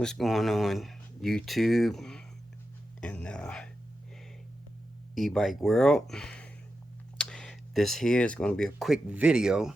What's going on YouTube and e-bike world? This here is going to be a quick video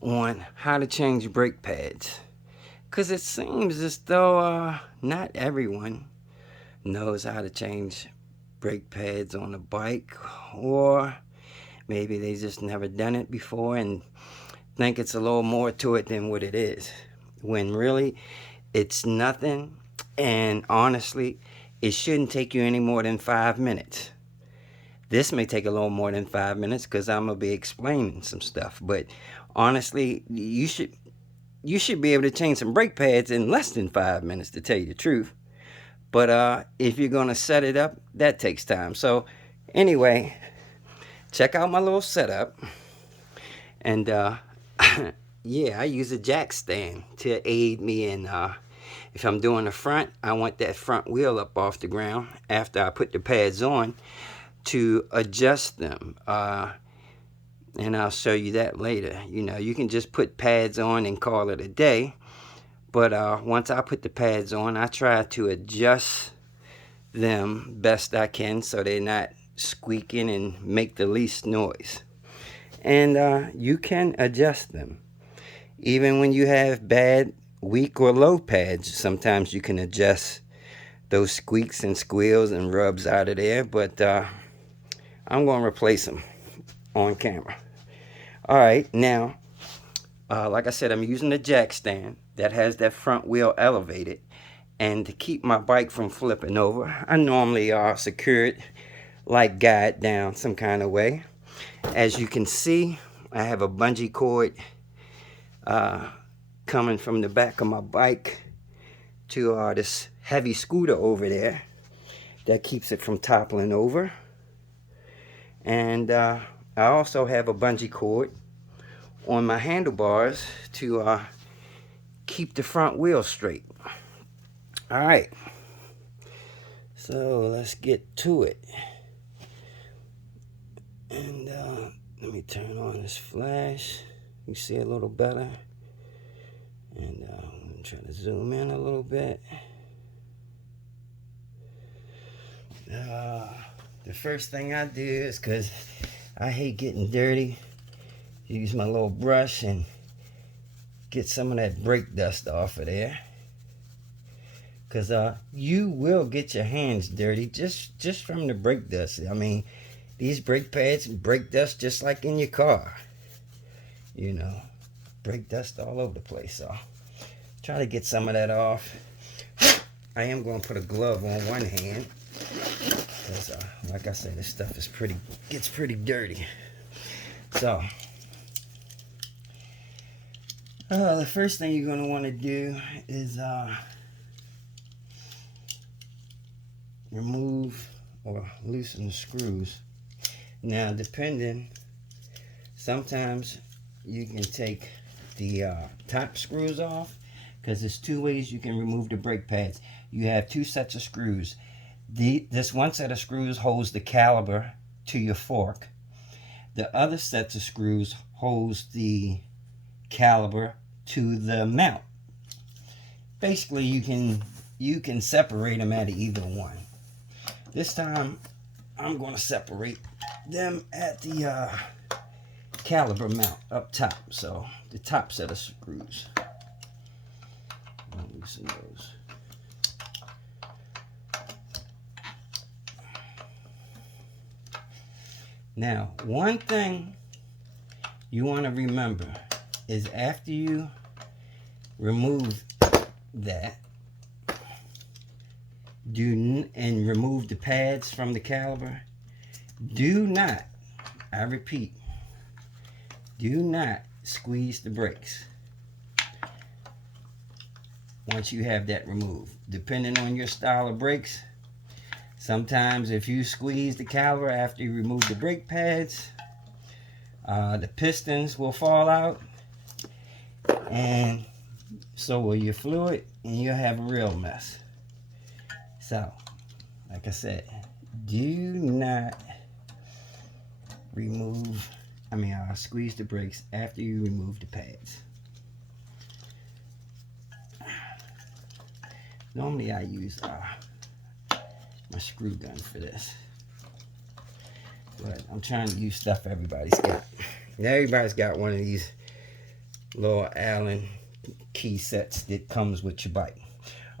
on how to change brake pads, because it seems as though not everyone knows how to change brake pads on a bike, or maybe they just never done it before and think it's a little more to it than what it is, when really it's nothing. And honestly, it shouldn't take you any more than 5 minutes. This may take a little more than 5 minutes because I'm gonna be explaining some stuff. But honestly, you should be able to change some brake pads in less than 5 minutes, to tell you the truth. But if you're gonna set it up, that takes time. So anyway, check out my little setup. And yeah, I use a jack stand to aid me in. If I'm doing the front, I want that front wheel up off the ground after I put the pads on to adjust them. And I'll show you that later. You know, you can just put pads on and call it a day. But once I put the pads on, I try to adjust them best I can so they're not squeaking and make the least noise. And you can adjust them. Even when you have bad, weak, or low pads, sometimes you can adjust those squeaks and squeals and rubs out of there. But I'm going to replace them on camera. All right, now, like I said, I'm using a jack stand that has that front wheel elevated. And to keep my bike from flipping over, I normally secure it like guide down some kind of way. As you can see, I have a bungee cord coming from the back of my bike to this heavy scooter over there that keeps it from toppling over. And I also have a bungee cord on my handlebars to keep the front wheel straight. All right, so let's get to it. And let me turn on this flash. You see a little better. And I'm trying to zoom in a little bit. The first thing I do is, because I hate getting dirty, use my little brush and get some of that brake dust off of there. Because you will get your hands dirty just from the brake dust. I mean, these brake pads brake dust just like in your car. You know, brake dust all over the place. So try to get some of that off. I am going to put a glove on one hand because, like I said, this stuff is gets pretty dirty. So the first thing you're going to want to do is remove or loosen the screws. Now, sometimes you can take the top screws off, because there's two ways you can remove the brake pads. You have two sets of screws. This one set of screws holds the caliper to your fork. The other set of screws holds the caliper to the mount. Basically, you can separate them at either one. This time, I'm going to separate them at the caliper mount up top. So the top set of screws. I'll loosen those. Now, one thing you want to remember is after you remove that, and remove the pads from the caliper, do not, I repeat, do not squeeze the brakes once you have that removed. Depending on your style of brakes, sometimes if you squeeze the caliper after you remove the brake pads, the pistons will fall out, and so will your fluid, and you'll have a real mess. So, like I said, do not squeeze the brakes after you remove the pads. Normally I use my screw gun for this, but I'm trying to use stuff everybody's got. Everybody's got one of these little Allen key sets that comes with your bike.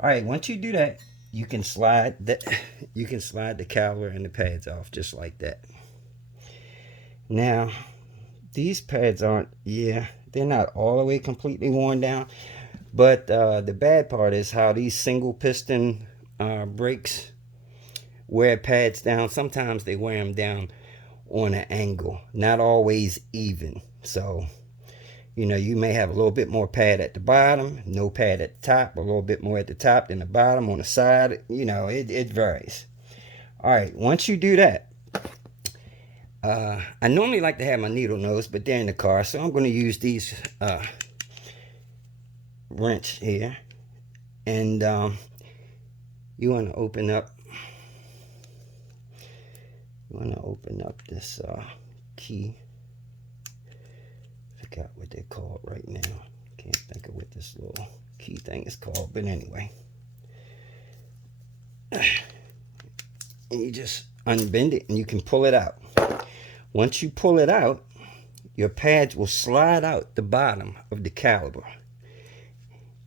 All right, once you do that, you can slide the caliper and the pads off just like that. Now, these pads aren't, they're not all the way completely worn down, but the bad part is how these single piston brakes wear pads down. Sometimes they wear them down on an angle, not always even. So, you know, you may have a little bit more pad at the bottom, no pad at the top, a little bit more at the top than the bottom on the side. You know, it varies. All right, once you do that, I normally like to have my needle nose, but they're in the car, so I'm going to use these wrench here. And you want to open up this key. I forgot what they're called right now. Can't think of what this little key thing is called, but anyway. And you just unbend it and you can pull it out. Once you pull it out, your pads will slide out the bottom of the caliper.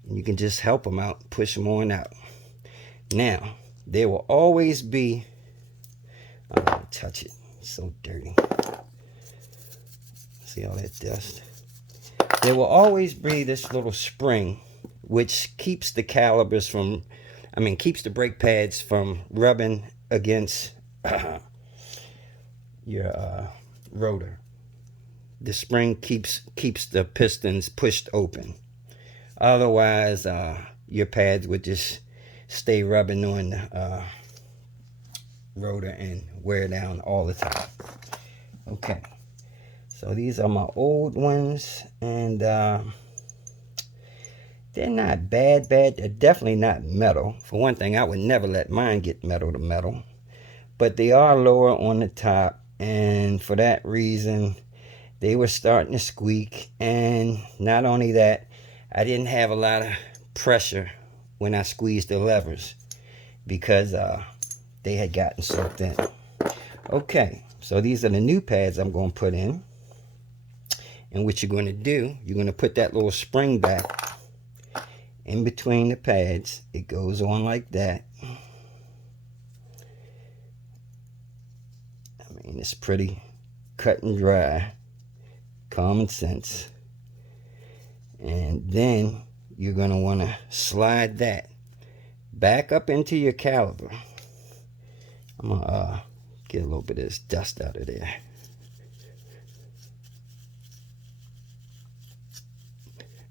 And you can just help them out, push them on out. Now, there will always be, I'm going to touch it, it's so dirty. See all that dust? There will always be this little spring which keeps the calipers from, keeps the brake pads from rubbing against your rotor. The spring keeps the pistons pushed open. Otherwise, your pads would just stay rubbing on the rotor and wear down all the time. Okay, so these are my old ones, and they're not bad. They're definitely not metal. For one thing, I would never let mine get metal to metal, but they are lower on the top, and for that reason, they were starting to squeak. And not only that, I didn't have a lot of pressure when I squeezed the levers because they had gotten so thin. Okay, so these are the new pads I'm going to put in. And what you're going to do, you're going to put that little spring back in between the pads. It goes on like that. It's pretty cut and dry, common sense. And then you're going to want to slide that back up into your caliper. I'm going to get a little bit of this dust out of there.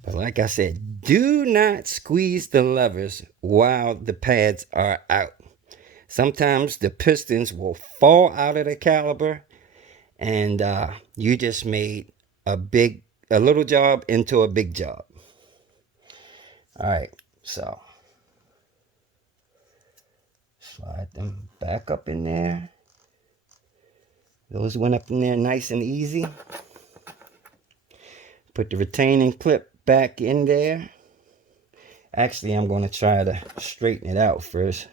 But like I said, do not squeeze the levers while the pads are out. Sometimes the pistons will fall out of the caliper, and you just made a little job into a big job. All right, so slide them back up in there. Those went up in there nice and easy. Put the retaining clip back in there. Actually, I'm going to try to straighten it out first,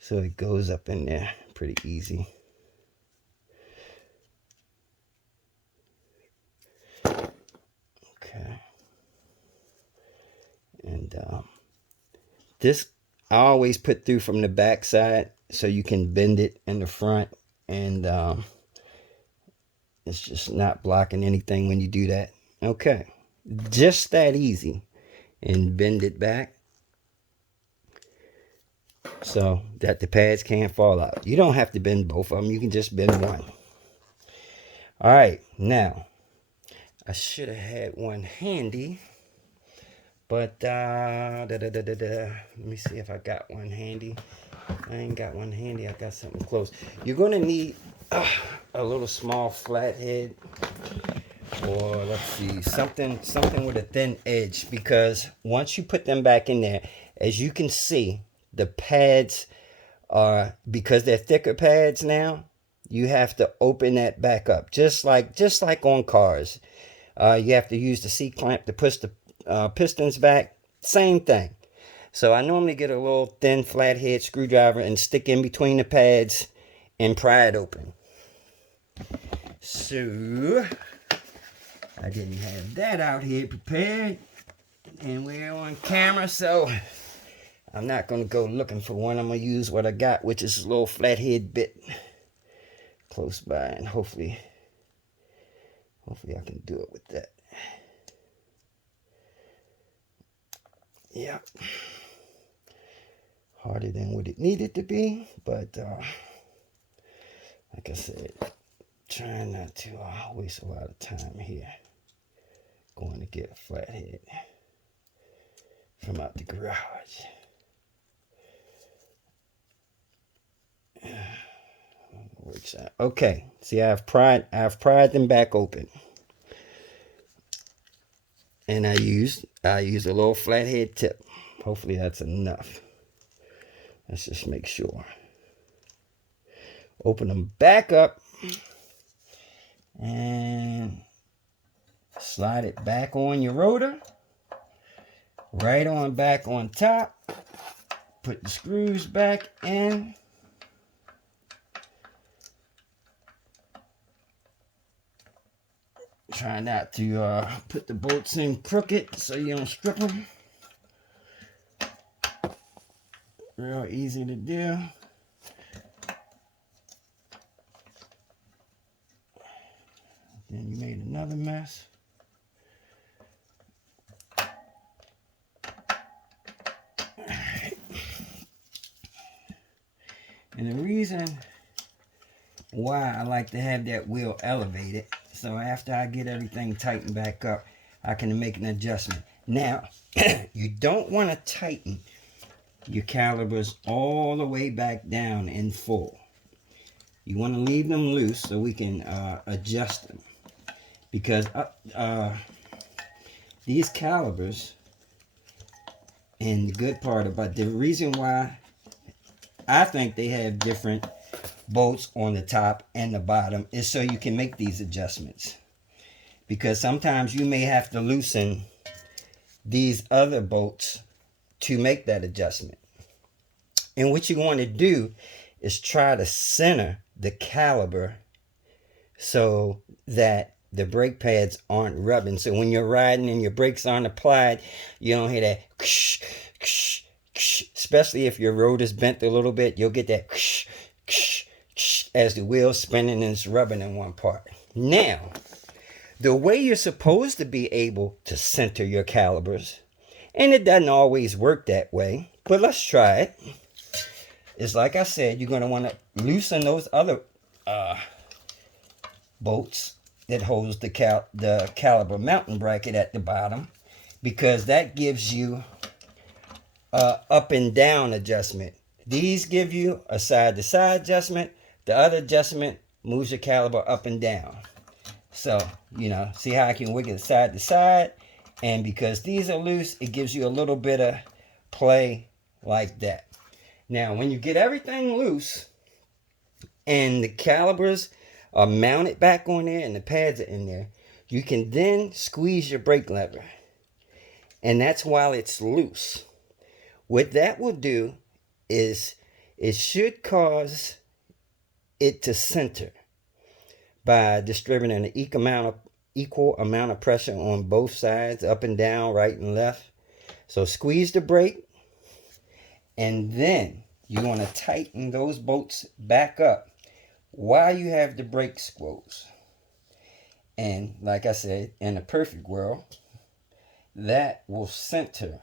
so it goes up in there pretty easy. Okay. And this I always put through from the back side so you can bend it in the front, and it's just not blocking anything when you do that. Okay, just that easy. And bend it back so that the pads can't fall out. You don't have to bend both of them. You can just bend one. All right, now I should have had one handy, but let me see if I got one handy. I ain't got one handy. I got something close. You're gonna need a little small flathead, or let's see, something with a thin edge, because once you put them back in there, as you can see, the pads are, because they're thicker pads now, you have to open that back up, just like on cars. You have to use the C-clamp to push the pistons back. Same thing. So I normally get a little thin flathead screwdriver and stick in between the pads and pry it open. So I didn't have that out here prepared, and we're on camera, so I'm not going to go looking for one. I'm going to use what I got, which is a little flathead bit close by, and hopefully I can do it with that. Yeah. Harder than what it needed to be, but like I said, trying not to waste a lot of time here going to get a flathead from out the garage. Works out. Okay, see, I've pried them back open, and I use a little flathead tip. Hopefully that's enough. Let's just make sure. Open them back up and slide it back on your rotor, right on back on top. Put the screws back in. Try not to put the bolts in crooked so you don't strip them. Real easy to do. Then you made another mess. Alright. And the reason why I like to have that wheel elevated, so after I get everything tightened back up, I can make an adjustment. Now, you don't want to tighten your calipers all the way back down in full. You want to leave them loose so we can adjust them. Because these calipers, and the good part about the reason why I think they have different bolts on the top and the bottom is so you can make these adjustments. Because sometimes you may have to loosen these other bolts to make that adjustment. And what you want to do is try to center the caliper so that the brake pads aren't rubbing. So when you're riding and your brakes aren't applied, you don't hear that ksh, ksh, ksh. Especially if your rotor's bent a little bit, you'll get that ksh, ksh, ksh, as the wheel's spinning and it's rubbing in one part. Now, the way you're supposed to be able to center your calipers, and it doesn't always work that way, but let's try it, is like I said, you're going to want to loosen those other bolts that holds the caliper mounting bracket at the bottom, because that gives you up and down adjustment. These give you a side to side adjustment. The other adjustment moves your caliper up and down. So, you know, see how I can wiggle it side to side? And because these are loose, it gives you a little bit of play like that. Now, when you get everything loose and the calipers are mounted back on there and the pads are in there, you can then squeeze your brake lever. And that's while it's loose. What that will do is it should cause it to center by distributing an equal amount of pressure on both sides, up and down, right and left. So squeeze the brake, and then you want to tighten those bolts back up while you have the brake squoze. And like I said, in a perfect world, that will center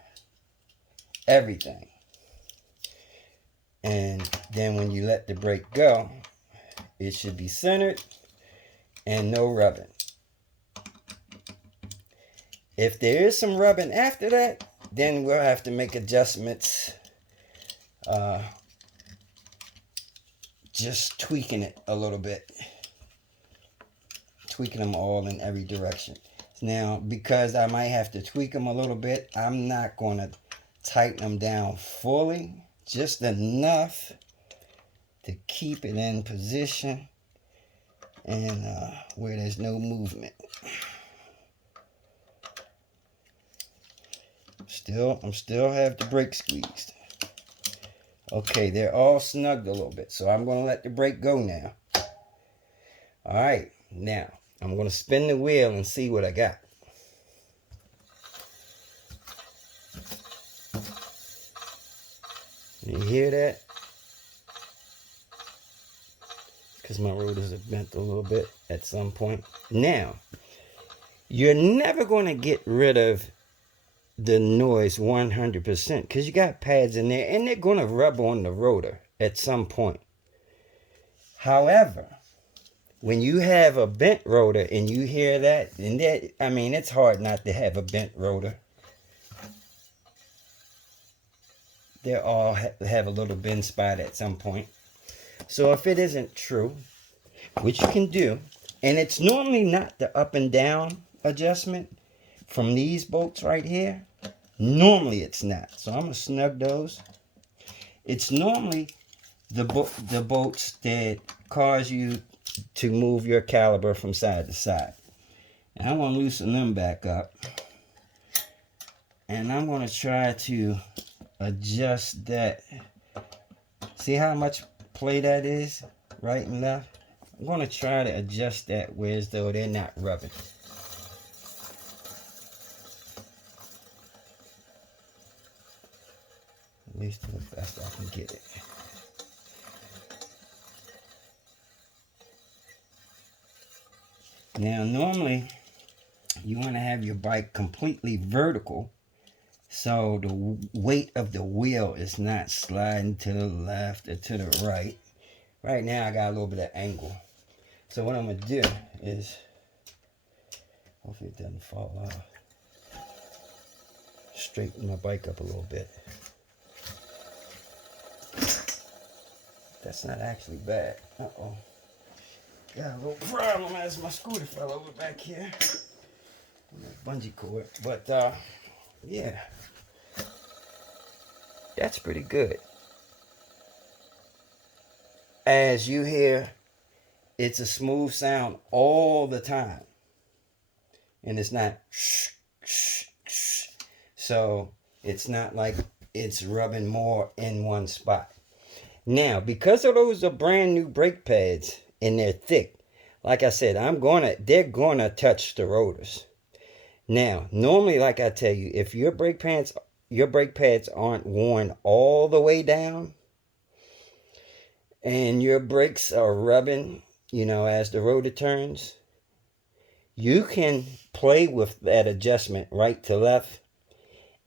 everything. And then when you let the brake go, it should be centered and no rubbing. If there is some rubbing after that, then we'll have to make adjustments, just tweaking it a little bit, tweaking them all in every direction. Now, because I might have to tweak them a little bit, I'm not going to tighten them down fully, just enough to keep it in position and where there's no movement. I'm still have the brake squeezed. Okay, they're all snugged a little bit, so I'm going to let the brake go now. All right, now I'm going to spin the wheel and see what I got. You hear that? Because my rotors are bent a little bit at some point. Now, you're never going to get rid of the noise 100% because you got pads in there and they're going to rub on the rotor at some point. However, when you have a bent rotor and you hear that, and that, I mean, it's hard not to have a bent rotor. They all have a little bend spot at some point. So if it isn't true, which you can do, and it's normally not the up and down adjustment from these bolts right here. Normally it's not. So I'm going to snug those. It's normally the bolts that cause you to move your caliper from side to side. And I'm going to loosen them back up. And I'm going to try to adjust that. See how much play that is? Right and left. I'm going to try to adjust that where as though they're not rubbing. At least to the best I can get it. Now normally you want to have your bike completely vertical so the weight of the wheel is not sliding to the left or to the right. Right now I got a little bit of angle. So what I'm going to do is, hopefully it doesn't fall off, straighten my bike up a little bit. That's not actually bad. Uh-oh. Got a little problem as my scooter fell over back here. Bungee cord. But, yeah. That's pretty good. As you hear, it's a smooth sound all the time. And it's not shh, shh, shh. So, it's not like it's rubbing more in one spot. Now, because of those are brand new brake pads and they're thick, like I said, they're gonna touch the rotors. Now, normally, like I tell you, if your brake pads aren't worn all the way down and your brakes are rubbing, you know, as the rotor turns, you can play with that adjustment right to left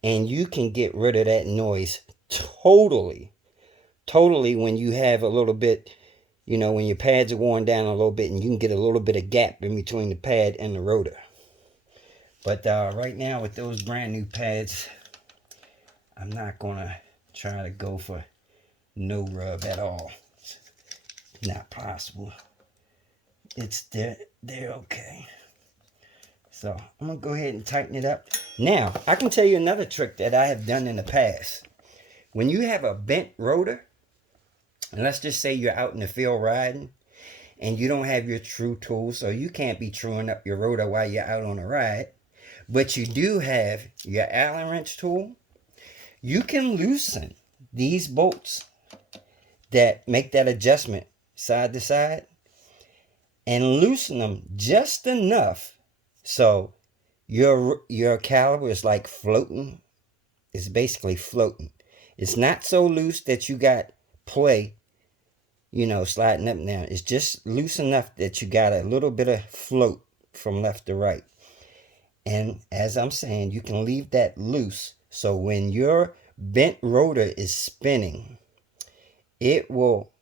and you can get rid of that noise totally when you have a little bit, you know, when your pads are worn down a little bit and you can get a little bit of gap in between the pad and the rotor. But right now with those brand new pads, I'm not going to try to go for no rub at all. It's not possible. They're okay. So I'm going to go ahead and tighten it up. Now, I can tell you another trick that I have done in the past. When you have a bent rotor, and let's just say you're out in the field riding and you don't have your true tool, so you can't be truing up your rotor while you're out on a ride, but you do have your Allen wrench tool, you can loosen these bolts that make that adjustment side to side and loosen them just enough so your caliper is like floating. It's basically floating. It's not so loose that you got play, you know, sliding up and down. It's just loose enough that you got a little bit of float from left to right. And as I'm saying, you can leave that loose so when your bent rotor is spinning, it will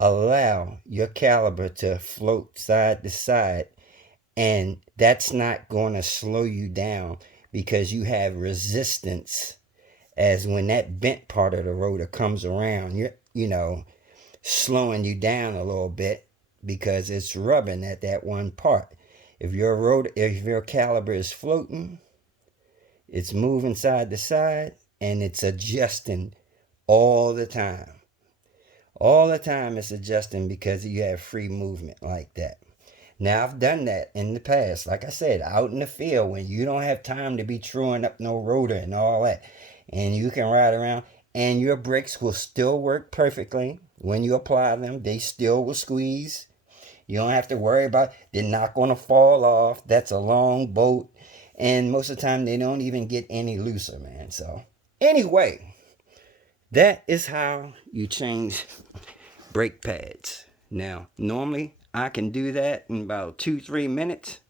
allow your caliper to float side to side, and that's not going to slow you down because you have resistance. As when that bent part of the rotor comes around, you know, slowing you down a little bit because it's rubbing at that one part. If your caliper is floating, it's moving side to side and it's adjusting all the time. All the time it's adjusting because you have free movement like that. Now, I've done that in the past. Like I said, out in the field when you don't have time to be truing up no rotor and all that. And you can ride around and your brakes will still work perfectly. When you apply them, they still will squeeze. You don't have to worry about they're not going to fall off. That's a long boat. And most of the time, they don't even get any looser, man. So, anyway, that is how you change brake pads. Now, normally I can do that in about 2-3 minutes.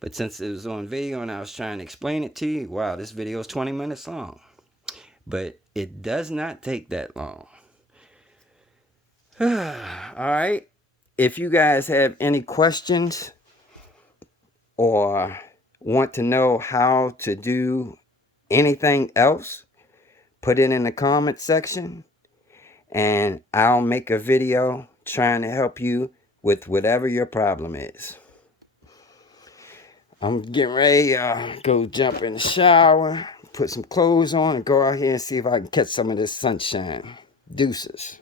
But since it was on video and I was trying to explain it to you, wow, this video is 20 minutes long. But it does not take that long. Alright. If you guys have any questions or want to know how to do anything else, put it in the comment section and I'll make a video trying to help you with whatever your problem is. I'm getting ready to go jump in the shower, put some clothes on, and go out here and see if I can catch some of this sunshine. Deuces.